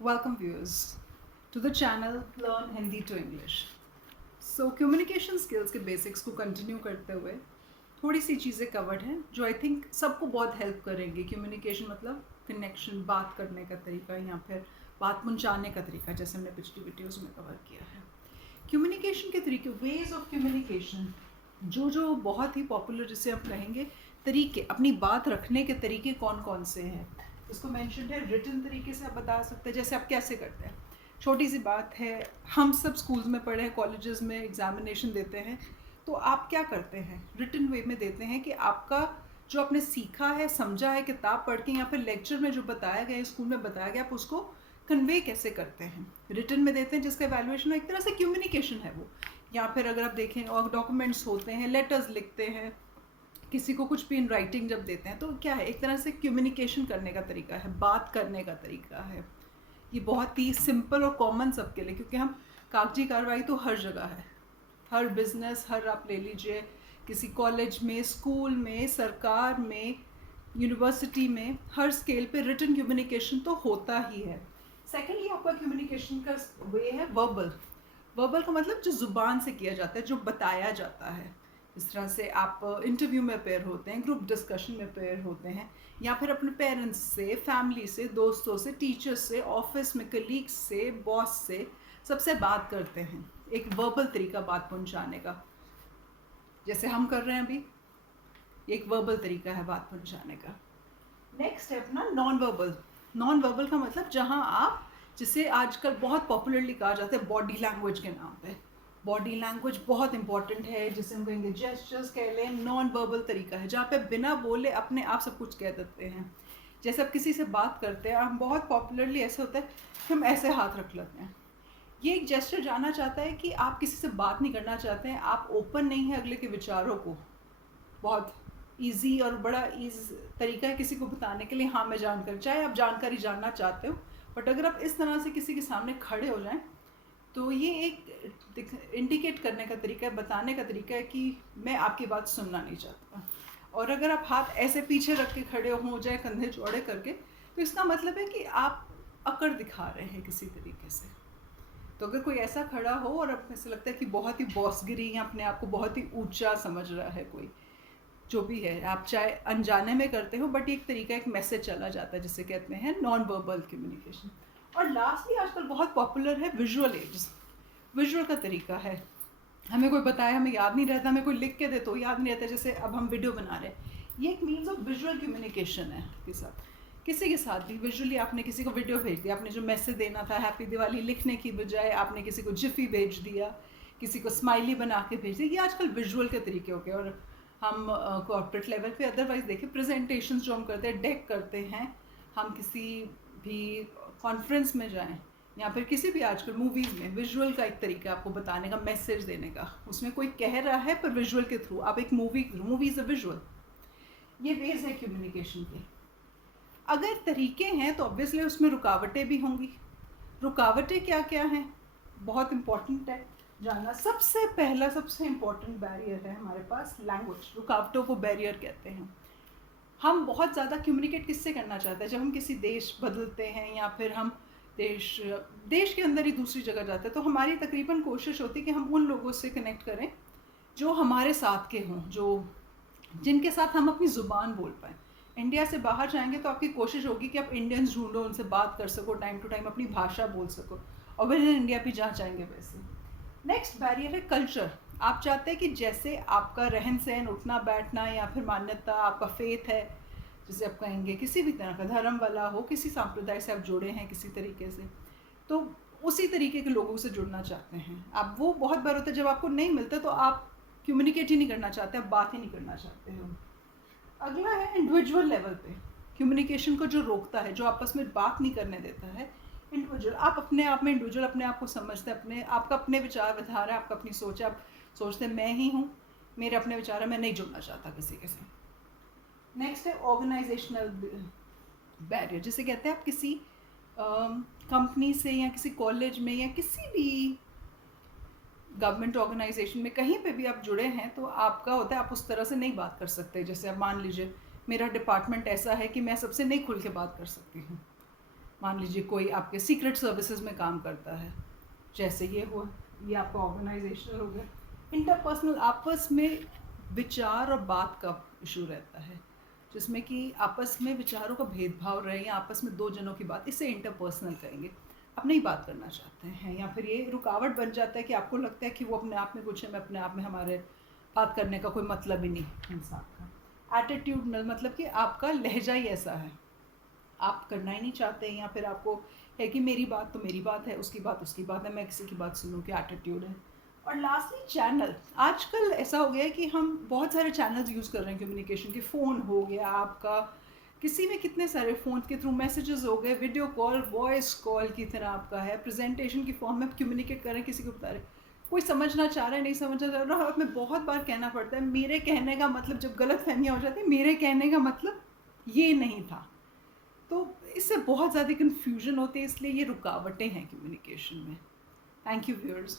Welcome viewers to the channel Learn Hindi to English. So communication skills के basics को continue करते हुए थोड़ी सी चीज़ें covered हैं जो I think सबको बहुत help करेंगी. Communication मतलब connection, बात करने का तरीका या फिर बात पहुंचाने का तरीका, जैसे हमने पिछली वीडियोस में कवर किया है. Communication के तरीके, ways of communication, जो बहुत ही पॉपुलर, जिसे हम कहेंगे तरीके, अपनी बात रखने के तरीके कौन कौन से हैं. इसको मेंशन है रिटन तरीके से आप बता सकते हैं, जैसे आप कैसे करते हैं. छोटी सी बात है, हम सब स्कूल्स में पढ़े हैं, कॉलेजेस में एग्जामिनेशन देते हैं, तो आप क्या करते हैं, रिटन वे में देते हैं कि आपका जो आपने सीखा है, समझा है किताब पढ़ के या फिर लेक्चर में जो बताया गया है, स्कूल में बताया गया, आप उसको कन्वे कैसे करते हैं, रिटन में देते हैं, जिसका एवेल्युएशन एक तरह से कम्युनिकेशन है वो. या फिर अगर आप देखें और डॉक्यूमेंट्स होते हैं, लेटर्स लिखते हैं, किसी को कुछ भी इन राइटिंग जब देते हैं, तो क्या है, एक तरह से कम्युनिकेशन करने का तरीका है, बात करने का तरीका है. ये बहुत ही सिंपल और कॉमन सबके लिए, क्योंकि हम कागजी कार्रवाई तो हर जगह है, हर बिजनेस, हर आप ले लीजिए, किसी कॉलेज में, स्कूल में, सरकार में, यूनिवर्सिटी में, हर स्केल पे रिटन कम्युनिकेशन तो होता ही है. सेकेंडली आपका कम्युनिकेशन का वे है वर्बल. वर्बल का मतलब जो ज़ुबान से किया जाता है, जो बताया जाता है. इस तरह से आप इंटरव्यू में पेयर होते हैं, ग्रुप डिस्कशन में पेयर होते हैं, या फिर अपने पेरेंट्स से, फैमिली से, दोस्तों से, टीचर्स से, ऑफिस में कलीग्स से, बॉस से, सबसे बात करते हैं. एक वर्बल तरीका बात पहुंचाने का, जैसे हम कर रहे हैं अभी, एक वर्बल तरीका है बात पहुंचाने का. नेक्स्ट है अपना नॉन वर्बल. नॉन वर्बल का मतलब जहां आप, जिसे आजकल बहुत पॉपुलरली कहा जाता है बॉडी लैंग्वेज के नाम पे. बॉडी लैंग्वेज बहुत इंपॉर्टेंट है, जिसे हम कहेंगे जेस्चर्स कह लें. नॉन वर्बल तरीका है जहाँ पे बिना बोले अपने आप सब कुछ कह देते हैं. जैसे आप किसी से बात करते हैं, हम बहुत पॉपुलरली ऐसे होता है कि हम ऐसे हाथ रख लेते हैं. ये एक जेस्चर जानना चाहता है कि आप किसी से बात नहीं करना चाहते हैं, आप ओपन नहीं है अगले के विचारों को. बहुत ईजी और बड़ा तरीका है किसी को बताने के लिए, हाँ मैं जानकारी, चाहे आप जानकारी जानना चाहते हो, बट अगर आप इस तरह से किसी के सामने खड़े हो जाएं, तो ये एक इंडिकेट करने का तरीका है, बताने का तरीका है कि मैं आपकी बात सुनना नहीं चाहता. और अगर आप हाथ ऐसे पीछे रख के खड़े हो जाए, कंधे चौड़े करके, तो इसका मतलब है कि आप अकड़ दिखा रहे हैं किसी तरीके से. तो अगर कोई ऐसा खड़ा हो और अब ऐसा लगता है कि बहुत ही बॉसगिरी या अपने आप को बहुत ही ऊंचा समझ रहा है कोई, जो भी है, आप चाहे अनजाने में करते हो, बट एक तरीका, एक मैसेज चला जाता है, जिसे कहते हैं नॉन वर्बल कम्युनिकेशन. और लास्टली आजकल बहुत पॉपुलर है विजुअल एड्स. विजुअल का तरीका है, हमें कोई बताए, हमें याद नहीं रहता, हमें कोई लिख के दे तो याद नहीं रहता. जैसे अब हम वीडियो बना रहे हैं, ये एक मीन्स ऑफ विजुअल कम्युनिकेशन है के साथ, किसी के साथ भी विजुअली. आपने किसी को वीडियो भेज दिया, आपने जो मैसेज देना था हैप्पी दिवाली लिखने की बजाय आपने किसी को जिफी भेज दिया, किसी को स्माइली बना के भेज दिया. ये आजकल विजुअल के तरीके हो गए. और हम कॉर्पोरेट लेवल पे अदरवाइज देखें, प्रेजेंटेशंस जो हम करते हैं, डेक करते हैं, हम किसी भी कॉन्फ्रेंस में जाएं, या फिर किसी भी आजकल मूवीज़ में, विजुअल का एक तरीका आपको बताने का, मैसेज देने का. उसमें कोई कह रहा है पर विजुअल के थ्रू आप एक मूवी इज़ अ विजुअल. ये वेज है कम्युनिकेशन के. अगर तरीके हैं तो ऑब्वियसली उसमें रुकावटें भी होंगी. रुकावटें क्या क्या हैं, बहुत इंपॉर्टेंट है जानना. सबसे पहला, सबसे इम्पॉर्टेंट बैरियर है हमारे पास लैंग्वेज. रुकावटों को बैरियर कहते हैं. हम बहुत ज़्यादा कम्युनिकेट किससे करना चाहते हैं, जब हम किसी देश बदलते हैं या फिर हम देश के अंदर ही दूसरी जगह जाते हैं, तो हमारी तकरीबन कोशिश होती है कि हम उन लोगों से कनेक्ट करें जो हमारे साथ के हों, जिनके साथ हम अपनी ज़ुबान बोल पाएँ. इंडिया से बाहर जाएंगे तो आपकी कोशिश होगी कि आप इंडियंस ढूंढो, उनसे बात कर सको, टाइम टू टाइम अपनी भाषा बोल सको, और विद इन इंडिया भी जहाँ चाहेंगे वैसे. नेक्स्ट बैरियर है कल्चर. आप चाहते हैं कि जैसे आपका रहन सहन, उठना बैठना, या फिर मान्यता, आपका फेथ है, जैसे आप कहेंगे किसी भी तरह का धर्म वाला हो, किसी संप्रदाय से आप जुड़े हैं किसी तरीके से, तो उसी तरीके के लोगों से जुड़ना चाहते हैं आप. वो बहुत बार होता है जब आपको नहीं मिलता तो आप कम्युनिकेट ही नहीं करना चाहते, आप बात ही नहीं करना चाहते हो. अगला है इंडिविजुअल लेवल पे कम्युनिकेशन को जो रोकता है, जो आपस में बात नहीं करने देता है. इंडिविजुअल, आप अपने आप में इंडिविजुअल, अपने आप को समझते हैं, अपने आपका अपने विचार विधार है, आपका अपनी सोच है, आप सोचते हैं मैं ही हूँ, मेरे अपने विचार है, मैं नहीं जुड़ना चाहता किसी के साथ. नेक्स्ट है ऑर्गेनाइजेशनल बैरियर, जिसे कहते हैं आप किसी कंपनी से या किसी कॉलेज में या किसी भी गवर्नमेंट ऑर्गेनाइजेशन में, कहीं पे भी आप जुड़े हैं, तो आपका होता है आप उस तरह से नहीं बात कर सकते. जैसे आप मान लीजिए मेरा डिपार्टमेंट ऐसा है कि मैं सबसे नहीं खुल के बात कर सकती हूँ. मान लीजिए कोई आपके सीक्रेट सर्विसेज में काम करता है, जैसे ये हुआ, ये आपका ऑर्गेनाइजेशनल हो गया। इंटरपर्सनल आपस में विचार और बात का इशू रहता है, जिसमें कि आपस में विचारों का भेदभाव रहे या आपस में दो जनों की बात, इसे इंटरपर्सनल कहेंगे। आप नहीं बात करना चाहते हैं या फिर ये रुकावट बन जाता है कि आपको लगता है कि वो अपने आप में कुछ है, मैं अपने आप में, हमारे बात करने का कोई मतलब ही नहीं इंसान का। एटीट्यूडनल मतलब कि आपका लहजा ही ऐसा है, आप करना ही नहीं चाहते हैं, या फिर आपको है कि मेरी बात तो मेरी बात है, उसकी बात उसकी बात है, मैं किसी की बात सुनूं, कि एटीट्यूड है। और लास्टली चैनल, आजकल ऐसा हो गया है कि हम बहुत सारे चैनल्स यूज़ कर रहे हैं कम्युनिकेशन के। फ़ोन हो गया आपका, किसी में कितने सारे फ़ोन के थ्रू मैसेजेस हो गए, वीडियो कॉल, वॉइस कॉल की तरह आपका है, प्रेजेंटेशन की फॉर्म में कम्युनिकेट कर रहे हैं, किसी को बता रहे हैं, कोई समझना चाह रहा है, नहीं समझना चाह रहा है। हमें बहुत बार कहना पड़ता है मेरे कहने का मतलब, जब गलत फहमियाँ हो जाती है, मेरे कहने का मतलब ये नहीं था। तो इससे बहुत ज़्यादा कन्फ्यूजन होती है, इसलिए ये रुकावटें हैं कम्युनिकेशन में। Thank you viewers.